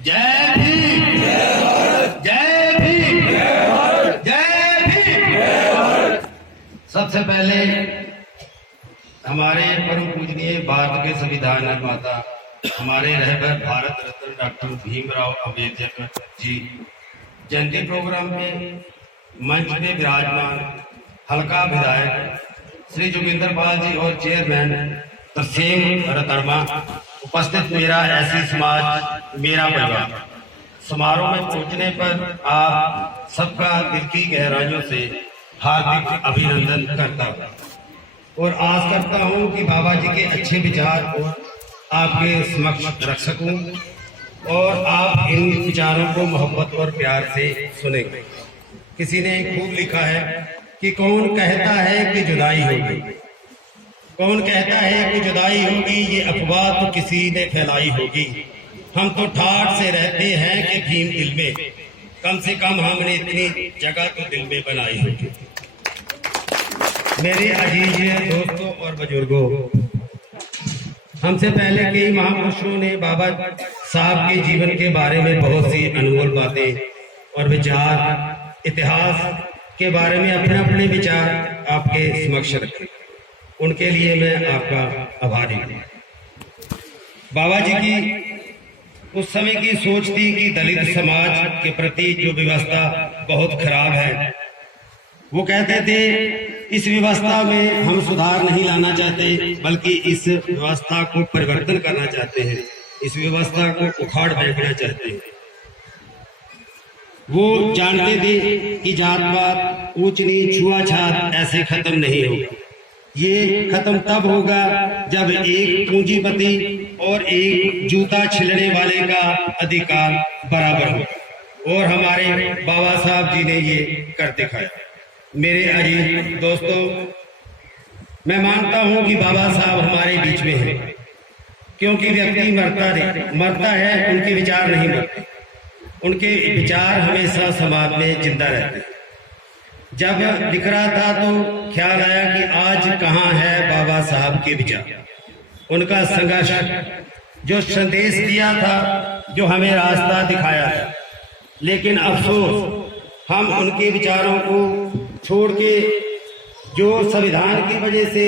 जय भीम, जय भीम, जय भीम। सबसे पहले हमारे परम पूजनीय भारत के संविधान निर्माता हमारे रहबर भारत रत्न डॉक्टर भीमराव अंबेडकर जी जयंती प्रोग्राम में मंच में विराजमान हल्का विधायक श्री जोगिंदर पाल जी और चेयरमैन तरसेम रतनमा, उपस्थित मेरा ऐसी समाज मेरा परिवार समारोह में पहुंचने पर आप सबका दिल की गहराइयों से हार्दिक अभिनंदन करता हूं और आस करता हूं कि बाबा जी के अच्छे विचार और आपके समक्ष रख सकूं और आप इन विचारों को मोहब्बत और प्यार से सुनेंगे। किसी ने खूब लिखा है कि कौन कहता है कि जुदाई होगी, कौन कहता है कि जुदाई होगी, ये अफवाह तो किसी ने फैलाई होगी। हम तो ठाठ से रहते हैं कि भीम दिल में, कम से कम हमने इतनी जगह तो दिल में बनाई होगी। मेरे अजीज दोस्तों और बुजुर्गों, हमसे पहले कई महापुरुषों ने बाबा साहब के जीवन के बारे में बहुत सी अनमोल बातें और विचार, इतिहास के बारे में अपने अपने विचार आपके समक्ष रखे। उनके लिए मैं आपका आभारी हूँ। बाबा जी की उस समय की सोच थी कि दलित समाज के प्रति जो व्यवस्था बहुत खराब है, वो कहते थे इस व्यवस्था में हम सुधार नहीं लाना चाहते, बल्कि इस व्यवस्था को परिवर्तन करना चाहते हैं, इस व्यवस्था को उखाड़ फेंकना चाहते हैं। वो जानते थे कि जातपात, ऊंच नीच, छुआछात ऐसे खत्म नहीं होगा। ये खत्म तब होगा जब एक पूंजीपति और एक जूता छिलने वाले का अधिकार बराबर होगा, और हमारे बाबा साहब जी ने ये कर दिखाया। मेरे अजीज दोस्तों, मैं मानता हूं कि बाबा साहब हमारे बीच में हैं, क्योंकि व्यक्ति मरता है, उनके विचार नहीं मरते। उनके विचार हमेशा समाज में जिंदा रहते हैं। जब दिख रहा था तो ख्याल आया कि आज कहाँ है बाबा साहब के विचार, उनका संघर्ष, जो संदेश दिया था, जो हमें रास्ता दिखाया था। लेकिन अफसोस, हम उनके विचारों को छोड़ के जो संविधान की वजह से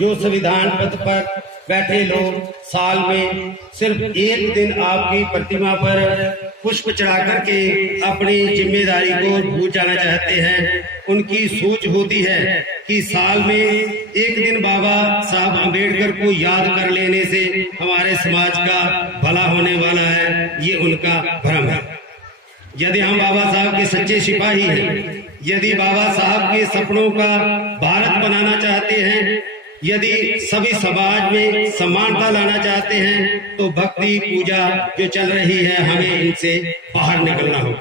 जो संविधान पद पर बैठे लोग साल में सिर्फ एक दिन आपकी प्रतिमा पर पुष्प चढ़ा करके अपनी जिम्मेदारी को भूल जाना चाहते हैं। उनकी सोच होती है कि साल में एक दिन बाबा साहब अंबेडकर को याद कर लेने से हमारे समाज का भला होने वाला है। ये उनका भ्रम है। यदि हम बाबा साहब के सच्चे सिपाही हैं, यदि बाबा साहब के सपनों का भारत बनाना चाहते हैं, यदि सभी समाज में समानता लाना चाहते हैं, तो भक्ति पूजा जो चल रही है, हमें इनसे बाहर निकलना होगा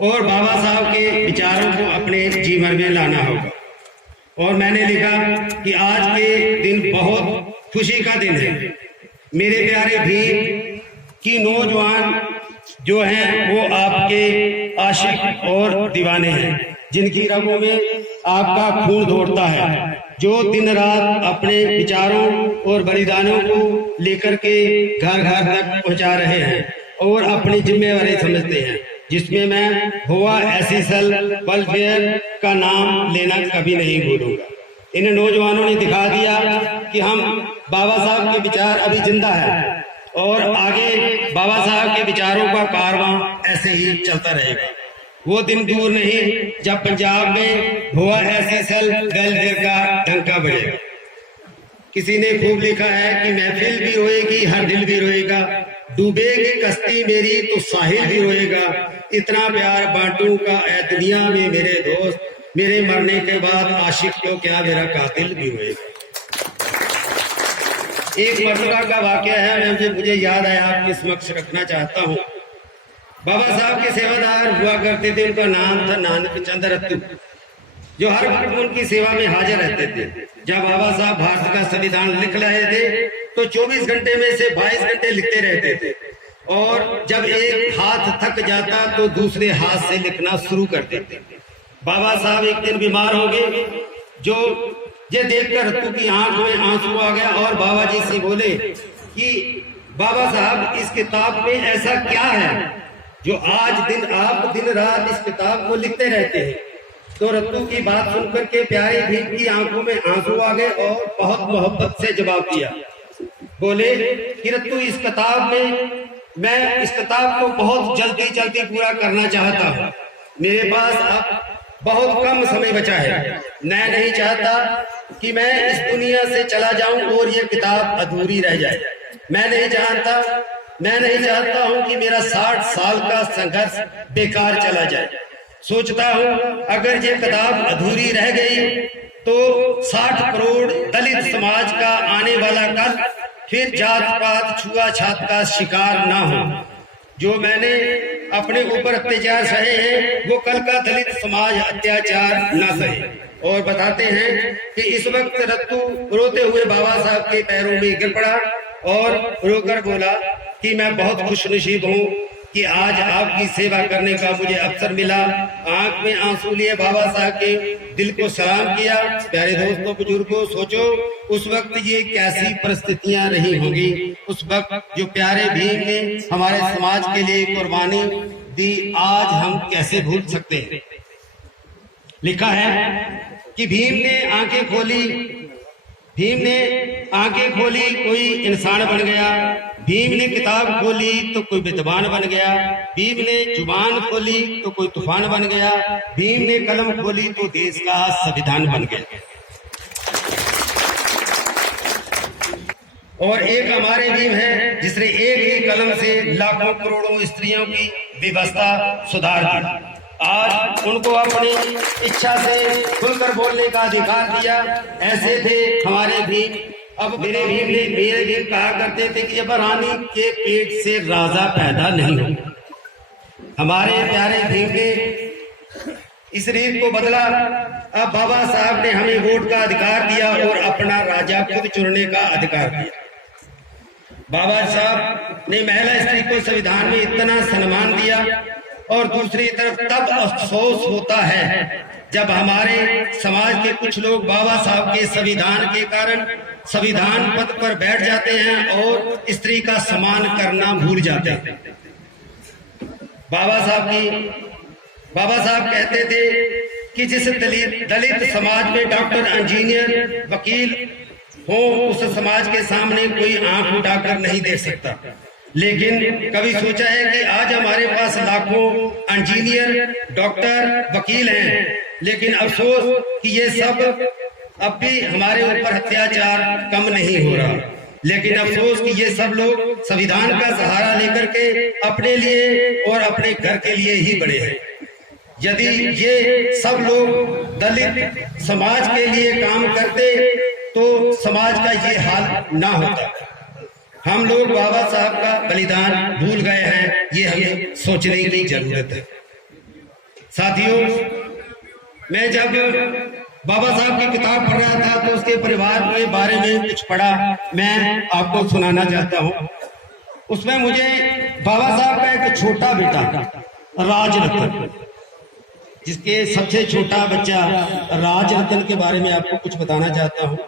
और बाबा साहब के विचारों को अपने जीवन में लाना होगा। और मैंने लिखा कि आज के दिन बहुत खुशी का दिन है। मेरे प्यारे भीम की नौजवान जो हैं वो आपके आशिक और दीवाने हैं, जिनकी रगों में आपका खून दौड़ता है, जो दिन रात अपने विचारों और बलिदानों को लेकर के घर घर तक पहुंचा रहे हैं और अपनी जिम्मेवारी समझते हैं, जिसमें मैं हुआ एसएसएल वेलफेयर का नाम लेना कभी नहीं भूलूंगा। इन नौजवानों ने दिखा दिया कि हम बाबा साहब के विचार अभी जिंदा है और आगे बाबा साहब के विचारों का कारवां ऐसे ही चलता रहेगा। वो दिन दूर नहीं जब पंजाब में हुआ एसएसएल वेलफेयर का डंका बजेगा। किसी ने खूब लिखा है कि महफिल भी रोएगी, हर दिल भी रोएगा, डूबेगी कश्ती मेरी तो साहिल भी रोएगा, इतना प्यार बांटूंगा ऐ दुनिया में मेरे दोस्त, मेरे मरने के बाद आशिक तो क्या मेरा कातिल भी रोएगा। एक मरतबा का वाकया है, मुझे याद आया, आपके समक्ष रखना चाहता हूँ। बाबा साहब के सेवादार हुआ करते थे, उनका नाम था नानक चंद रत्तू, जो हर वक्त उनकी सेवा में हाजिर रहते थे। जब बाबा साहब भारत का संविधान लिख रहे थे तो 24 घंटे में से 22 घंटे लिखते रहते थे, और जब एक हाथ थक जाता तो दूसरे हाथ से लिखना शुरू करते थे। बाबा साहब एक दिन बीमार हो गए, जो ये देखकर रत्तू की आंख में आंसू आ गया और बाबा जी से बोले कि बाबा साहब इस किताब में ऐसा क्या है जो आज आप दिन रात इस किताब को लिखते रहते हैं। तो रत्तू की बात सुनकर के प्यारे भीम की आंखों में आंसू आ गए और बहुत मोहब्बत से जवाब दिया। बोले कि रत्तू, इस किताब में मैं इस किताब को बहुत जल्दी जल्दी पूरा करना चाहता हूँ। मेरे पास अब बहुत कम समय बचा है। मैं नहीं चाहता कि मैं इस दुनिया से चला जाऊं और ये किताब अधूरी रह जाए। मैं नहीं चाहता हूं कि मेरा 60 साल का संघर्ष बेकार चला जाए। सोचता हूं अगर ये किताब अधूरी रह गई तो 60 करोड़ दलित समाज का आने वाला कल फिर जात पात छुआछात का शिकार ना हो। जो मैंने अपने ऊपर अत्याचार सहे हैं वो कल का दलित समाज अत्याचार ना सहे। और बताते हैं कि इस वक्त रत्तू रोते हुए बाबा साहब के पैरों में गिर पड़ा और रोकर बोला कि मैं बहुत खुशनसीब हूँ कि आज आपकी सेवा करने का मुझे अवसर मिला। आंख में आंसू लिए बाबा साहब के दिल को सलाम किया। प्यारे दोस्तों, बुजुर्गों, सोचो उस वक्त ये कैसी परिस्थितियां रही होंगी। उस वक्त जो प्यारे भीम ने हमारे समाज के लिए कुर्बानी दी, आज हम कैसे भूल सकते हैं। लिखा है कि भीम ने आंखें खोली कोई इंसान बन गया। भीम ने किताब खोली तो कोई विद्वान बन गया। भीम ने जुबान खोली तो कोई तूफान बन गया। भीम ने कलम खोली तो देश का संविधान बन गया। और एक हमारे भीम है जिसने एक ही कलम से लाखों करोड़ों स्त्रियों की व्यवस्था सुधार दी। आज उनको अपनी इच्छा से खुलकर बोलने का अधिकार दिया। ऐसे थे हमारे भीम। अब मेरे भीम कहा करते थे कि जब रानी के पेट से राजा पैदा नहीं हो। हमारे प्यारे भीम ने इस रीत को बदला। अब बाबा साहब ने हमें वोट का अधिकार दिया और अपना राजा खुद चुनने का अधिकार दिया। बाबा साहब ने महिला स्त्री को संविधान में इतना सम्मान दिया। और दूसरी तरफ तब अफसोस होता है जब हमारे समाज के कुछ लोग बाबा साहब के संविधान के कारण संविधान पद पर बैठ जाते हैं और स्त्री का सम्मान करना भूल जाते हैं। बाबा साहब कहते थे कि जिस दलित समाज में डॉक्टर, इंजीनियर, वकील हो, उस समाज के सामने कोई आंख उठाकर नहीं देख सकता। लेकिन कभी सोचा है कि आज हमारे पास लाखों इंजीनियर, डॉक्टर, वकील हैं, लेकिन अफसोस कि ये सब अब भी हमारे ऊपर अत्याचार कम नहीं हो रहा। लेकिन अफसोस कि ये सब लोग संविधान का सहारा लेकर के अपने लिए और अपने घर के लिए ही बड़े हैं। यदि ये सब लोग दलित समाज के लिए काम करते तो समाज का ये हाल ना होता। हम लोग बाबा साहब का बलिदान भूल गए हैं, ये हमें सोचने की जरूरत है। साथियों, मैं जब बाबा साहब की किताब पढ़ रहा था तो उसके परिवार के बारे में कुछ पढ़ा, मैं आपको सुनाना चाहता हूँ। उसमें मुझे बाबा साहब का एक छोटा बेटा राजरतन, जिसके सबसे छोटा बच्चा राजरतन के बारे में आपको कुछ बताना चाहता हूँ।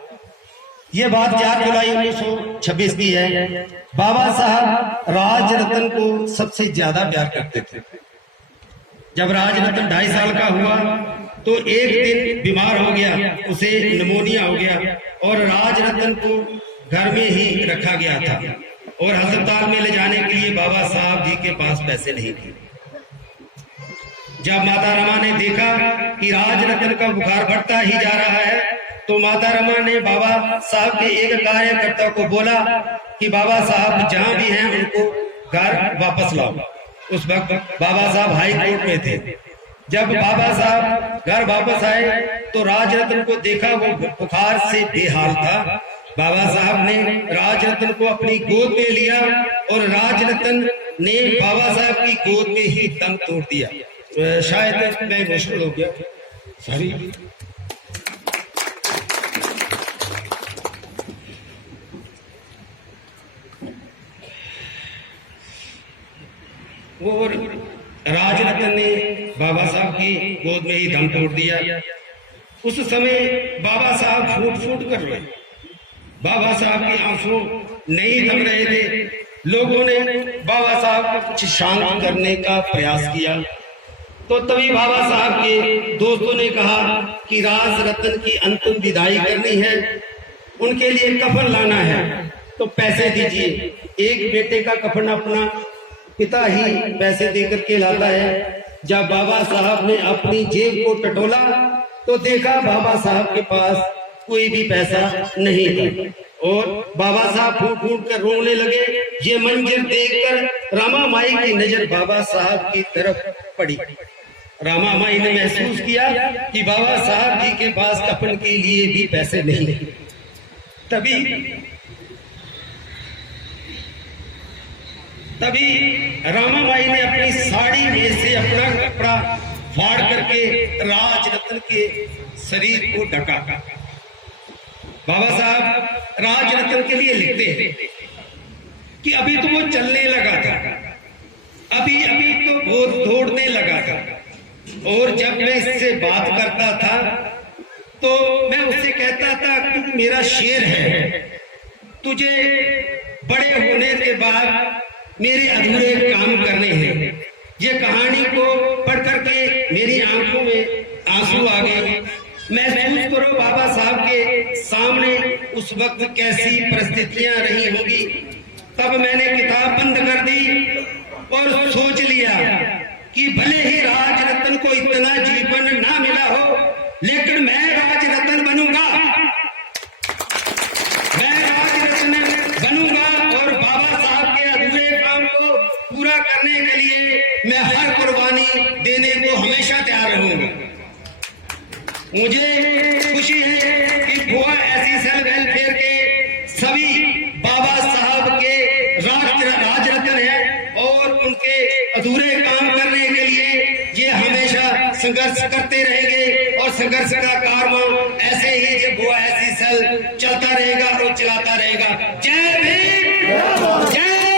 ये बात 4 जुलाई 1926 की है। बाबा साहब राजरतन को सबसे ज्यादा प्यार करते थे। जब राजरतन 2.5 साल का हुआ तो एक दिन बीमार हो गया, उसे निमोनिया हो गया और राजरतन को घर में ही रखा गया था और अस्पताल में ले जाने के लिए बाबा साहब जी के पास पैसे नहीं थे। जब माता रमा ने देखा कि राजरतन का बुखार बढ़ता ही जा रहा है तो माता रमा ने बाबा साहब के एक कार्यकर्ता को बोला कि बाबा साहब जहां भी हैं उनको घर वापस लाओ। उस वक्त बाबा साहब हाई कोर्ट में थे। जब बाबा साहब घर वापस आए तो राजरतन को देखा वो बुखार से बेहाल था। बाबा साहब ने राजरतन को अपनी गोद में लिया और राजरतन ने बाबा साहब की गोद में ही दम तोड़ दिया। शायद मैं इमोशनल हो गया, सॉरी। और राजरतन ने बाबा साहब की गोद में ही दम तोड़ दिया। उस समय बाबा साहब फूट फूट कर रोए। बाबा साहब की आंसू नहीं थम रहे थे। लोगों ने बाबा साहब को कुछ शांत करने का प्रयास किया, तो तभी बाबा साहब के दोस्तों ने कहा कि राज रतन की अंतिम विदाई करनी है, उनके लिए कफन लाना है, तो पैसे दीजिए। एक बेटे का कफन अपना पिता ही पैसे देकर के लाता है। जब बाबा साहब ने अपनी जेब को टटोला तो देखा बाबा साहब के पास कोई भी पैसा नहीं था, और बाबा साहब फूट फूट कर रोने लगे। ये मंजर देखकर रामा माई की नजर बाबा साहब की तरफ पड़ी। रामा माई ने महसूस किया कि बाबा साहब जी के पास कफन के लिए भी पैसे नहीं। तभी रामा माई ने अपनी साड़ी में से अपना कपड़ा फाड़ करके राज रतन के शरीर को ढका। बाबा साहब राज रतन के लिए लिखते हैं कि अभी तो वो चलने लगा था, अभी तो वो दौड़ने लगा था, और जब मैं इससे बात करता था तो मैं उससे कहता था कि मेरा शेर है, तुझे बड़े होने के बाद मेरे अधूरे काम करने हैं। ये कहानी को पढ़ करके मेरी आंखों में आंसू आ गए। महसूस करो बाबा साहब के सामने उस वक्त कैसी परिस्थितियां रही होंगी। तब मैंने किताब बंद कर दी और सोच लिया कि भले ही राज रतन को इतना जीवन ना मिला हो, लेकिन मैं राज रतन बनूंगा, मैं राज रतन बनूंगा, और बाबा साहब के अधूरे काम को पूरा करने के लिए मैं हर कुर्बानी देने को हमेशा तैयार रहूंगा। मुझे खुशी है कि भुआ एससी सेल वेलफेयर के सभी बाबा साहब के राज रतन है, और उनके अधूरे काम करने के लिए ये हमेशा संघर्ष करते रहेंगे, और संघर्ष का कारवा ऐसे ही जो भुआ एससी सेल चलता रहेगा और चलाता रहेगा।